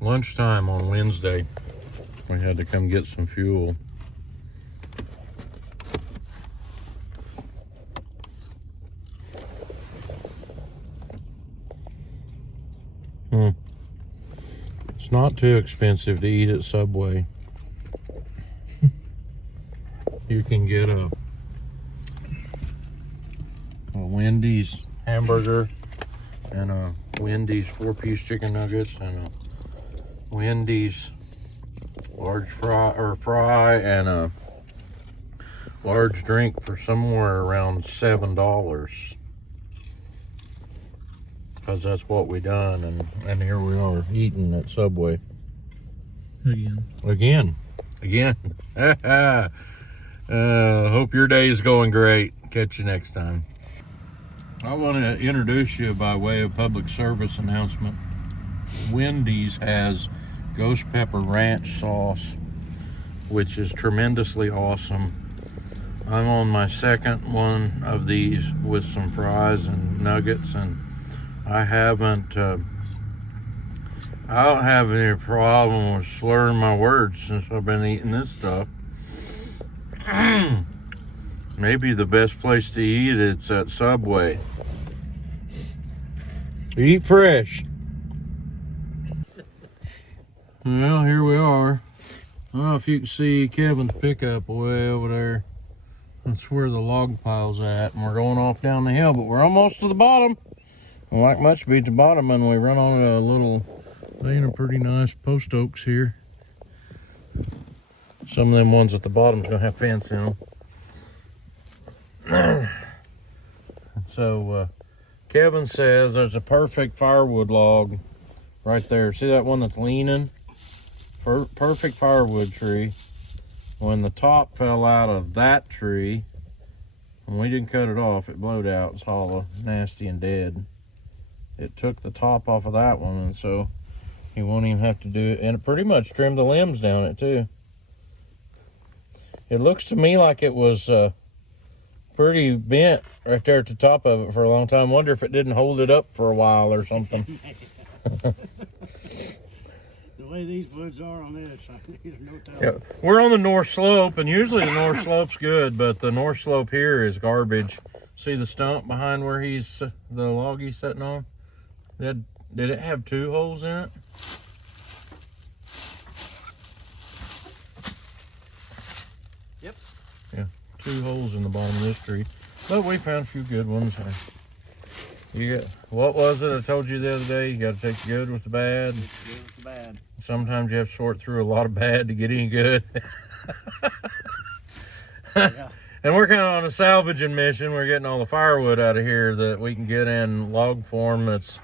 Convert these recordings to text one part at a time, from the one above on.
Lunchtime on Wednesday. We had to come get some fuel. It's not too expensive to eat at Subway. You can get a Wendy's hamburger and a Wendy's 4-piece chicken nuggets and a Wendy's large fry and a large drink for somewhere around $7. Because that's what we done, and here we are eating at Subway. Again. Hope your day is going great. Catch you next time. I want to introduce you by way of public service announcement. Wendy's has Ghost Pepper Ranch sauce, which is tremendously awesome. I'm on my second one of these with some fries and nuggets, and I don't have any problem with slurring my words since I've been eating this stuff. Maybe the best place to eat it's at Subway. Eat fresh. Well, here we are. I don't know if you can see Kevin's pickup way over there. That's where the log pile's at, and we're going off down the hill, but we're almost to the bottom. Well, like much be at the bottom, and we run on a little, pretty nice post oaks here. Some of them ones at the bottom's gonna have fence in them. So Kevin says there's a perfect firewood log right there. See that one that's leaning? Perfect firewood tree. When the top fell out of that tree, and we didn't cut it off, it blowed out. It's hollow, nasty and dead. It took the top off of that one, and so he won't even have to do it. And it pretty much trimmed the limbs down it too. It looks to me like it was pretty bent right there at the top of it for a long time. Wonder if it didn't hold it up for a while or something. The way these woods are on this, there's no telling. Yeah, we're on the north slope, and usually the north slope's good, but the north slope here is garbage. See the stump behind where the log he's sitting on? Did it have 2 holes in it? Yep. Yeah, 2 holes in the bottom of this tree. But we found a few good ones. What was it I told you the other day? You got to take the good with the bad. Good with the bad. Sometimes you have to sort through a lot of bad to get any good. Yeah. And we're kind of on a salvaging mission. We're getting all the firewood out of here that we can get in log form that's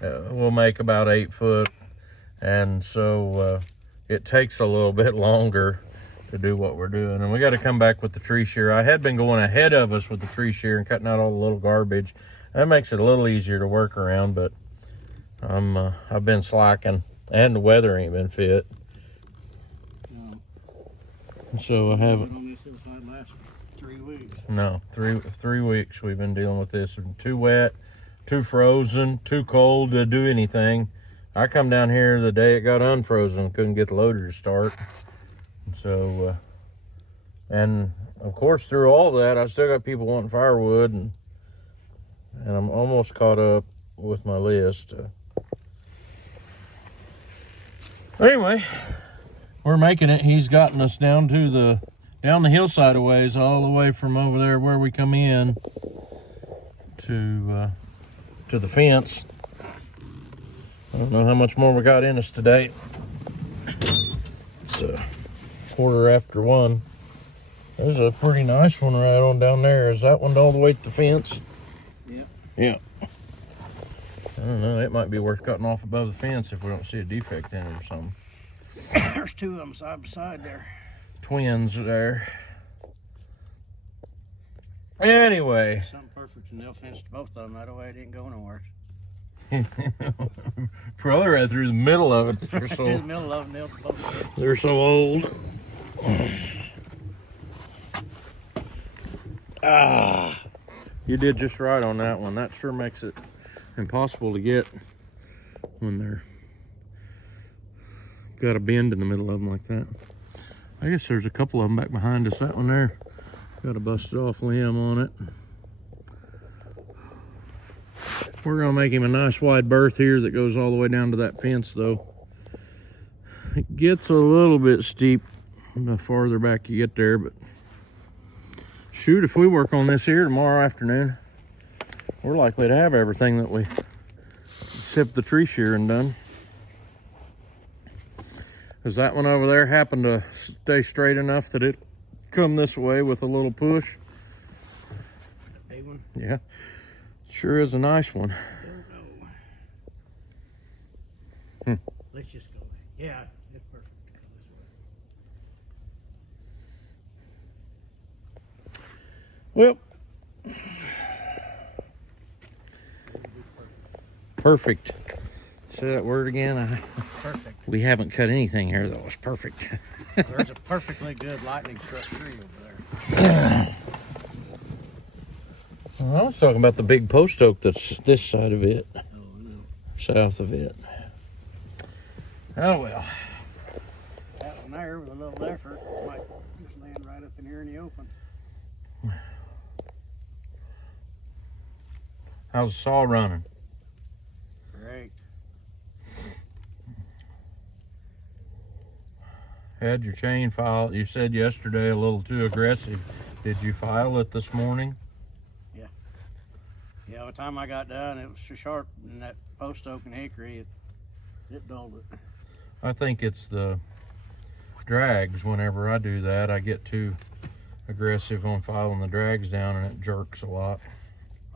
we'll make about 8 foot, and so it takes a little bit longer to do what we're doing, and we got to come back with the tree shear. I had been going ahead of us with the tree shear and cutting out all the little garbage. That makes it a little easier to work around, but I've been slacking, and the weather ain't been fit. No. So I haven't. On this hillside last 3 weeks. No, three weeks we've been dealing with this. Too wet, too frozen, too cold to do anything. I come down here the day it got unfrozen, couldn't get the loader to start. And so, and of course through all that, I still got people wanting firewood, and I'm almost caught up with my list. Anyway, we're making it. He's gotten us down the hillside a ways, all the way from over there where we come in to the fence. I don't know how much more we got in us today. It's 1:15. There's a pretty nice one right on down there. Is that one all the way to the fence? Yeah. Yeah. I don't know. It might be worth cutting off above the fence if we don't see a defect in it or something. There's 2 of them side by side there. Twins there. Anyway. Something perfect, and they'll fence both of them. That way it didn't go nowhere. Probably right through the middle of it. Right through the middle of them, They're so old. You did just right on that one. That sure makes it impossible to get when they're got a bend in the middle of them like that. I guess there's a couple of them back behind us. That one there got a busted off limb on it. We're gonna make him a nice wide berth here that goes all the way down to that fence though. It gets a little bit steep the farther back you get there, but shoot, if we work on this here tomorrow afternoon, we're likely to have everything that we except the tree shearing done. Does that one over there happen to stay straight enough that it come this way with a little push? Big one? Yeah, sure is a nice one. Don't know. Let's just go. Yeah, it's perfect. Well, perfect. Say that word again. Perfect. We haven't cut anything here though. It's perfect. There's a perfectly good lightning struck tree over there. Well, I was talking about the big post oak that's this side of it, Oh, no. south of it. Oh well. That one there, with a little effort, might just land right up in here in the open. How's the saw running? Great. Had your chain file, you said yesterday, a little too aggressive. Did you file it this morning? Yeah, by the time I got done, it was so sharp, and that post oak and hickory, it dulled it. I think it's the drags. Whenever I do that, I get too aggressive on filing the drags down and it jerks a lot.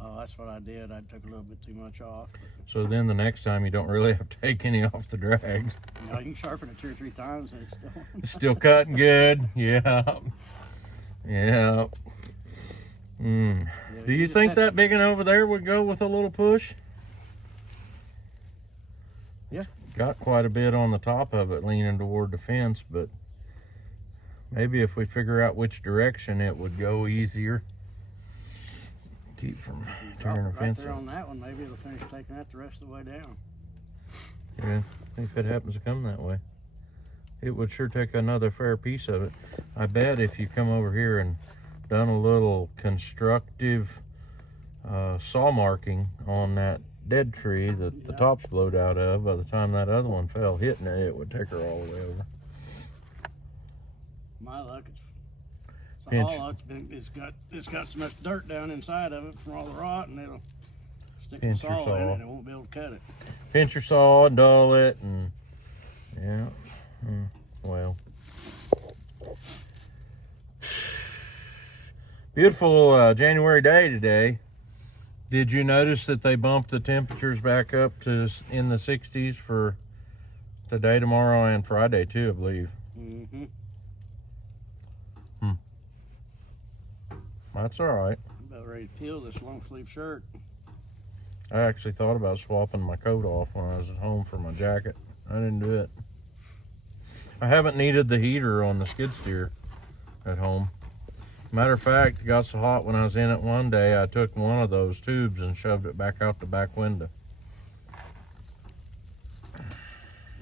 Oh, that's what I did. I took a little bit too much off. So then the next time you don't really have to take any off the drags. You know, you can sharpen it 2 or 3 times and it's still. It's still cutting good. Yeah. Yeah. Mm. Do you think that big one over there would go with a little push? Yeah. It's got quite a bit on the top of it leaning toward the fence, but maybe if we figure out which direction it would go easier. Keep from Drop tearing it the right fence there up. on that one, maybe it'll finish taking that the rest of the way down. Yeah, if it happens to come that way. It would sure take another fair piece of it. I bet if you come over here and done a little constructive saw marking on that dead tree that the top's blowed out of, by the time that other one fell hitting it, it would take her all the way over. My luck, it's a Pinch. hollow. It's got so much dirt down inside of it from all the rot, and it'll stick the Pinch your saw in saw. it, and it won't be able to cut it. Pinch your saw and dull it, and yeah, well. Beautiful January day today. Did you notice that they bumped the temperatures back up to in the 60s for today, tomorrow, and Friday too, I believe? Mm-hmm. That's all right. I'm about ready to peel this long sleeve shirt. I actually thought about swapping my coat off when I was at home for my jacket. I didn't do it. I haven't needed the heater on the skid steer at home. Matter of fact, it got so hot when I was in it one day, I took one of those tubes and shoved it back out the back window.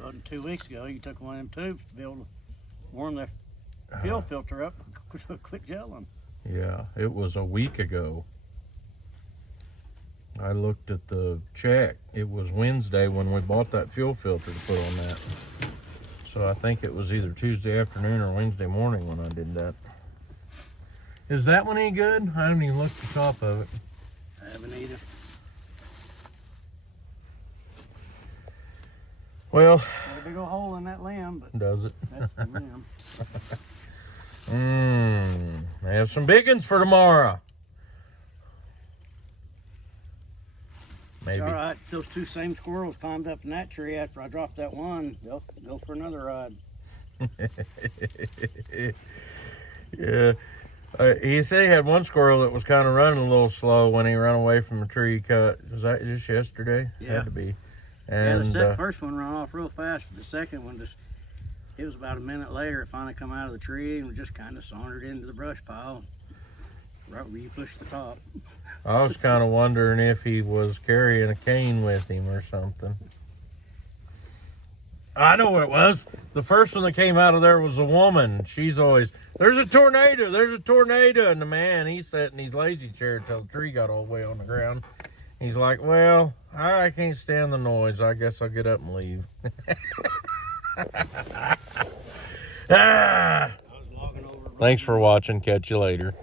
Well, 2 weeks ago, you took one of them tubes to be able to warm the fuel filter up to quit gelling. Yeah, it was a week ago. I looked at the check. It was Wednesday when we bought that fuel filter to put on that. So I think it was either Tuesday afternoon or Wednesday morning when I did that. Is that one any good? I haven't even looked at the top of it. I haven't either. Well, Got a big old hole in that limb, but does it? that's the limb. I have some big ones for tomorrow. Maybe. All right, if those 2 same squirrels climbed up in that tree after I dropped that one, they'll go for another ride. Yeah. He said he had one squirrel that was kind of running a little slow when he ran away from a tree cut. Was that just yesterday? Yeah. Had to be. Yeah, And the first one ran off real fast, but the second one just, it was about a minute later, it finally come out of the tree and just kind of sauntered into the brush pile, right where you push the top. I was kind of wondering if he was carrying a cane with him or something. I know what it was. The first one that came out of there was a woman. She's always, there's a tornado, there's a tornado. And the man, he sat in his lazy chair till the tree got all the way on the ground. He's like, well, I can't stand the noise. I guess I'll get up and leave. I was logging over. Thanks for watching. Catch you later.